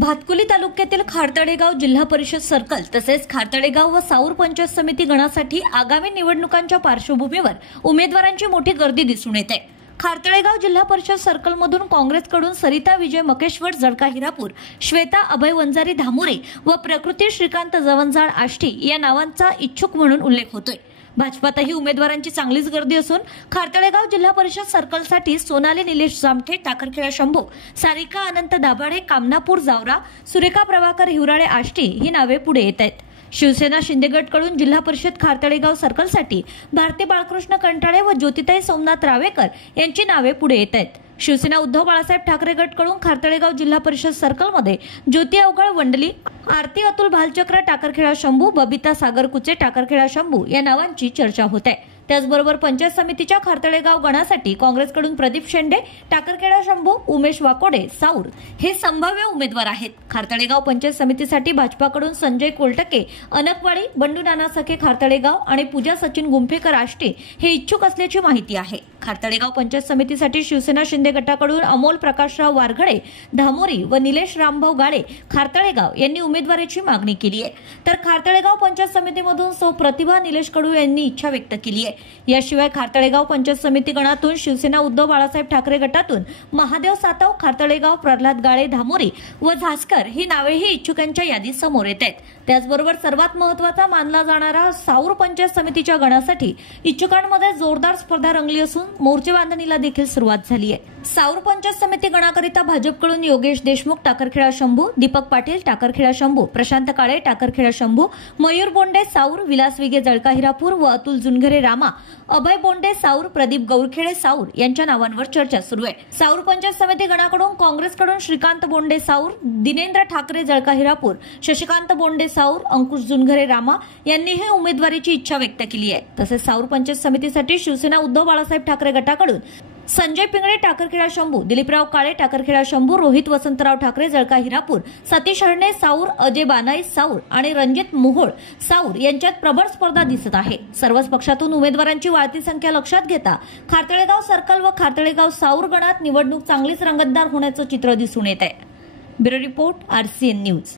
भातकुली तालुक्यातील खारतळेगाव जिल्हा परिषद सर्कल तसेच खारतळेगाव व साऊर पंचायत समिती गणासाठी आगामी निवडणुकांच्या पार्श्वभूमीवर उमेदवारांची मोठी गर्दी दिसून येते। खारतळेगाव जिल्हा परिषद सर्कलमधून काँग्रेसकडून सरिता विजय मकेश्वर जळका हिरापूर, श्वेता अभय वंजारी धामोरे व प्रकृती श्रीकांत जवंजाळ आष्टी या नावांचा इच्छुक म्हणून उल्लेख होतोय। भाजपातही उमेदवारांची चांगलीच गर्दी असून खारतळेगाव जिल्हा परिषद सर्कलसाठी सोनाली निलेश जामठे, टाकरखेडा शंभू, सारिका अनंत दाभाडे, कामनापूर जावरा, सुरेखा प्रभाकर हिवराळे आष्टी ही नावे पुढे येत आहेत। शिवसेना शिंदे गटकडून जिल्हा परिषद खारतळेगाव सर्कलसाठी भारती बाळकृष्ण कंटाळे व ज्योतिताई सोमनाथ रावेकर यांची नावे पुढे येत आहेत। शिवसेना उद्धव बाळासाहेब ठाकरे गटकडून खारतळेगाव जिल्हा परिषद सर्कलमध्ये ज्योती अवघड वंडली, आरती अतुल भालचक्र, टाकरखेडा शंभू, बबिता सागर कुचे, टाकरखेडा शंभू या नावांची चर्चा होत आहे। त्याचबरोबर पंचायत समितीच्या खारतळेगाव गणासाठी काँग्रेसकडून प्रदीप शेंडे, टाकरखेडा शंभू, उमेश वाकोडे, साऊर हे संभाव्य उमेदवार आहेत। खारतळेगाव पंचायत समितीसाठी भाजपाकडून संजय कोलटके, अनकवाडी, बंडू नाना सखे खारतळेगाव आणि पूजा सचिन गुंफेकर आष्टे हे इच्छुक असल्याची माहिती आहे। खारतळेगाव पंचायत समितीसाठी शिवसेना शिंदे गटाकडून अमोल प्रकाशराव वारघडे धामोरी व निलेश रामभाऊ गाळे खारतळेगाव यांनी उमेदवारीची मागणी केली आहे। तर खारतळेगाव पंचायत समितीमधून सौ प्रतिभा निलेश कडू यांनी इच्छा व्यक्त केली आहे। याशिवाय खारतळेगाव पंचायत समिती गणातून शिवसेना उद्धव बाळासाहेब ठाकरे गटातून महादेव सातव, खारतळेगाव प्रल्हाद गाळे धामोरी व झासकर ही नावेही इच्छुकांच्या यादीत समोर येत आहेत। त्याचबरोबर सर्वात महत्त्वाचा मानला जाणारा साऊर पंचायत समितीच्या गणासाठी इच्छुकांमध्ये जोरदार स्पर्धा रंगली असून मोर्चे बांधणीला देखील सुरुवात झाली आहे। साऊर पंचायत समिती गणाकरिता भाजपकडून योगेश देशमुख, टाकरखेडा शंभू, दीपक पाटील, टाकरखेडा शंभू, प्रशांत काळे, टाकरखेडा शंभू, मयूर बोंडे साऊर, विलास विगे जळका हिरापूर व अतुल जुनघरे रामा, अभय बोंडे साऊर, प्रदीप गौरखेडे साऊर यांच्या नावांवर चर्चा सुरू आहे। साऊर पंचायत समिती गणाकडून काँग्रेसकडून श्रीकांत बोंडे साऊर, दिनेंद्र ठाकरे जळका हिरापूर, शशिकांत बोंडे साऊर, अंकुश जुनघरे रामा यांनीही उमेदवारीची इच्छा व्यक्त केली आहे। तसेच साऊर पंचायत समितीसाठी शिवसेना उद्धव बाळासाहेब ठाकरे गटाकडून संजय पिंगळे, टाकरखेडा शंभू, दिलीपराव काळे, टाकरखेडा शंभू, रोहित वसंतराव ठाकरे जळका हिरापूर, सतीश हरणे साऊर, अजय बानाई साऊर आणि रणजित मोहोळ साऊर यांच्यात प्रबळ स्पर्धा दिसत आहे। सर्वच पक्षातून उमेदवारांची वाढती संख्या लक्षात घेता खारतळेगाव सर्कल व खारतळेगाव साऊर गणात निवडणूक चांगलीच रंगतदार होण्याचं चित्र दिसून येत आहे। Bureau report, RCN news.